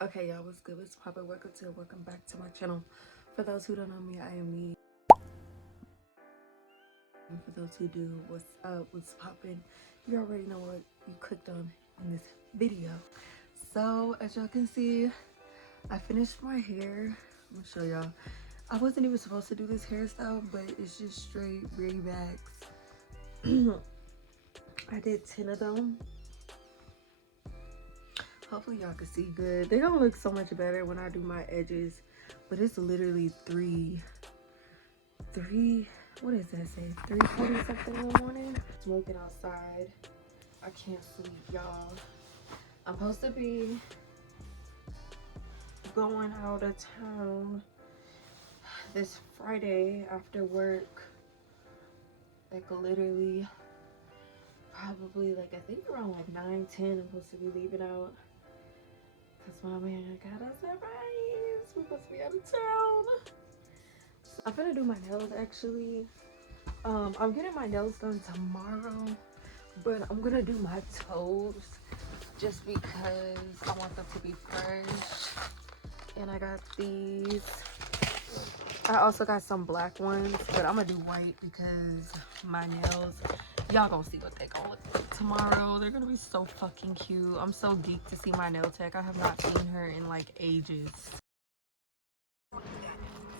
Okay, y'all, what's good? What's poppin'? Welcome back to my channel. For those who don't know me, I am me. And for those who do, what's up? What's poppin'? You already know what you clicked on in this video. So as y'all can see, I finished my hair. I'm gonna show y'all. I wasn't even supposed to do this hairstyle, but it's just straight braidy backs. I did 10 of them. Hopefully y'all can see good. They don't look so much better when I do my edges, but it's literally three, what does that say? 3:40 something in the morning. Smoking outside. I can't sleep, y'all. I'm supposed to be going out of town this Friday after work. Like literally, probably like I think around like 9:10. I'm supposed to be leaving out. Cause my man got a surprise. We're supposed to be out of town. So I'm gonna do my nails actually. I'm getting my nails done tomorrow, but I'm gonna do my toes just because I want them to be fresh. And I got these. I also got some black ones, but I'm gonna do white because my nails, y'all gonna see what they gonna look like tomorrow. They're gonna be so fucking cute. I'm so geeked to see my nail tech. I have not seen her in like ages.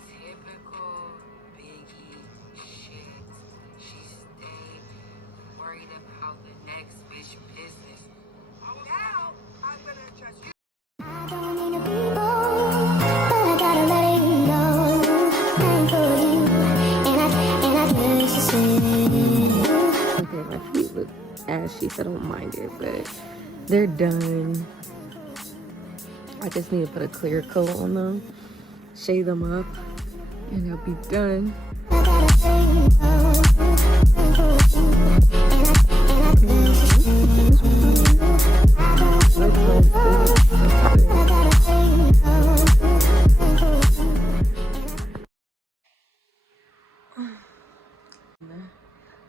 Typical Biggie shit. She stayed worried about the next bitch business. Now I'm gonna address you. I don't mean to be bold, but I gotta let it know. Thank you, and I just say. Okay, my feet look ashy, so I don't mind it, but they're done. I just need to put a clear coat on them, shade them up, and they'll be done.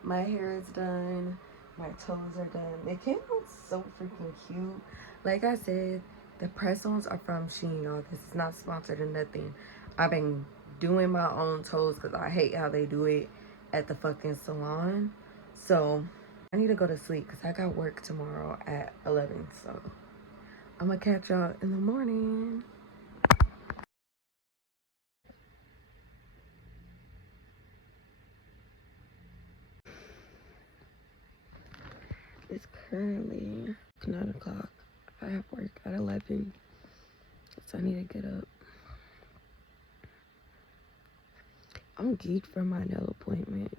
My hair is done, my toes are done. They came out so freaking cute. Like I said, the press-ons are from Shein, y'all. This is not sponsored or nothing. I've been doing my own toes because I hate how they do it at the fucking salon. So I need to go to sleep because I got work tomorrow at 11. So I'm gonna catch y'all in the morning. It's currently 9 o'clock. I have work at 11, so I need to get up. I'm geeked for my nail appointment.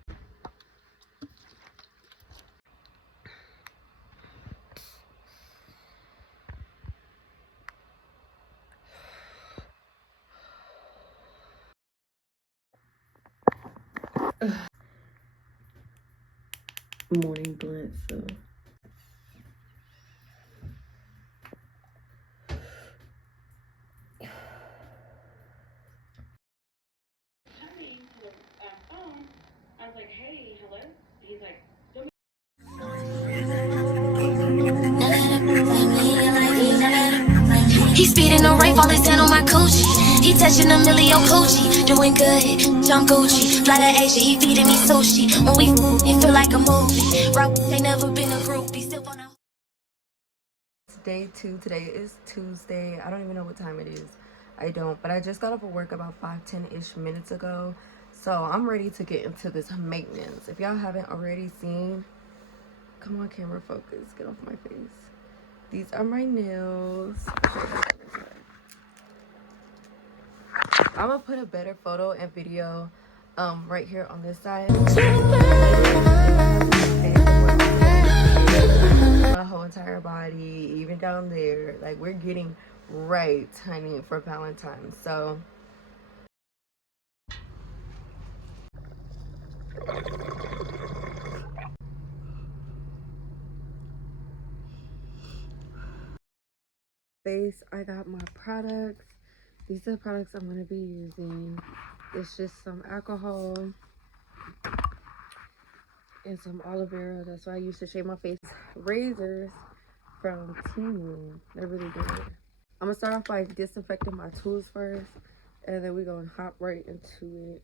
Morning blunt, so. I was like, hey, hello? He's like, he's speeding no rain, fall his hand on my coochie. He touching a million coochie, doing good, jump Gucci. Fly to Asia, he feeding me sushi. When we it feel like a movie. Rock, ain't never been a groupie, still on out. It's day 2. Today is Tuesday. I don't even know what time it is. I don't, but I just got off of work about 5-10-ish minutes ago. So I'm ready to get into this maintenance. If y'all haven't already seen, come on camera focus, get off my face. These are my nails. I'm gonna put a better photo and video right here on this side. My whole entire body, even down there. Like, we're getting right, honey, for Valentine's. So base, I got my products. These are the products I'm gonna be using. It's just some alcohol and some aloe vera. That's what I use to shave my face. Razors from Temu. They're really good. I'm gonna start off by disinfecting my tools first, and then we're gonna hop right into it.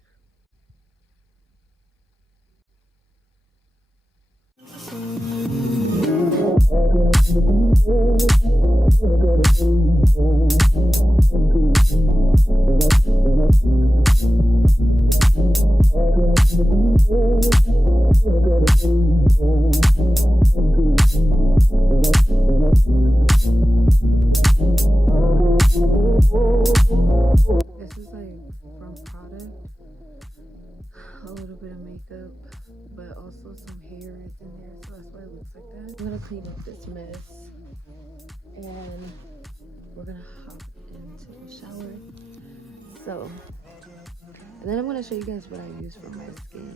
This is like from product, a little bit of makeup, but also some hair is in there, so that's why it looks like that. I'm gonna clean up this mess, and we're gonna hop into the shower. So, and then I'm gonna show you guys what I use for my skin.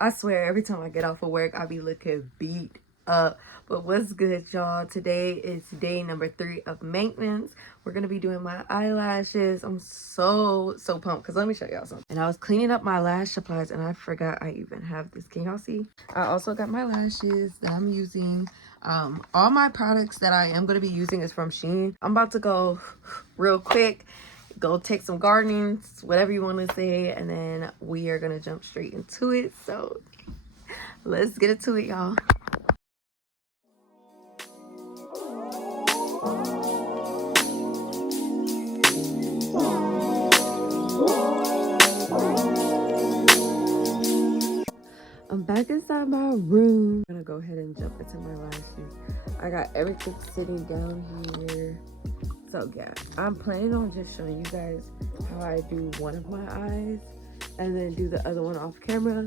I swear, every time I get off of work, I be looking beat up. But what's good, y'all? Today is day number 3 of maintenance. We're gonna be doing my eyelashes. I'm so pumped, because let me show y'all something. And I was cleaning up my lash supplies and I forgot I even have this. Can y'all see? I also got my lashes that I'm using. All my products that I am gonna be using is from Shein. I'm about to go real quick, go take some gardening, whatever you want to say, and then we are gonna jump straight into it. So let's get into it, y'all. I'm back inside my room. I'm gonna go ahead and jump into my lashes. I got everything sitting down here. So yeah, I'm planning on just showing you guys how I do one of my eyes and then do the other one off camera,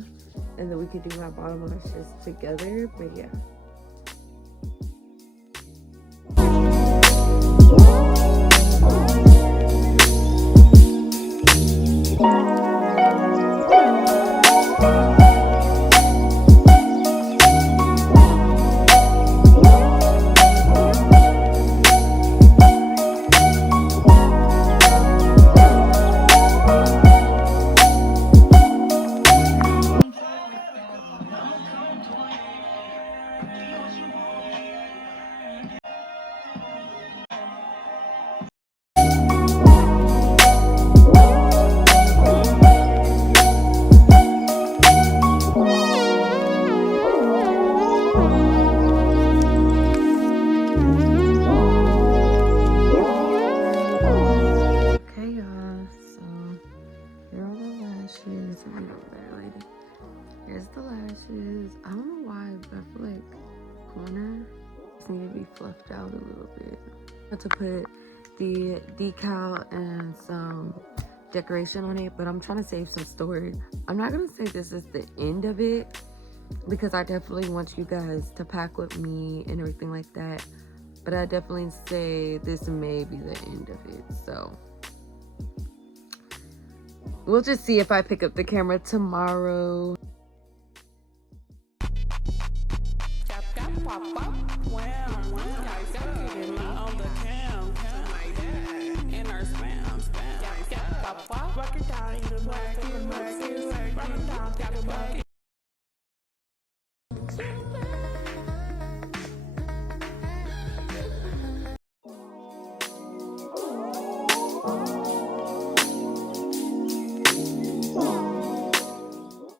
and then we can do my bottom lashes together. But yeah. Here's the lashes. I don't know why, but I feel like corner just need to be fluffed out a little bit. I have to put the decal and some decoration on it, but I'm trying to save some storage. I'm not gonna say this is the end of it, because I definitely want you guys to pack with me and everything like that, but I definitely say this may be the end of it. So we'll just see if I pick up the camera tomorrow.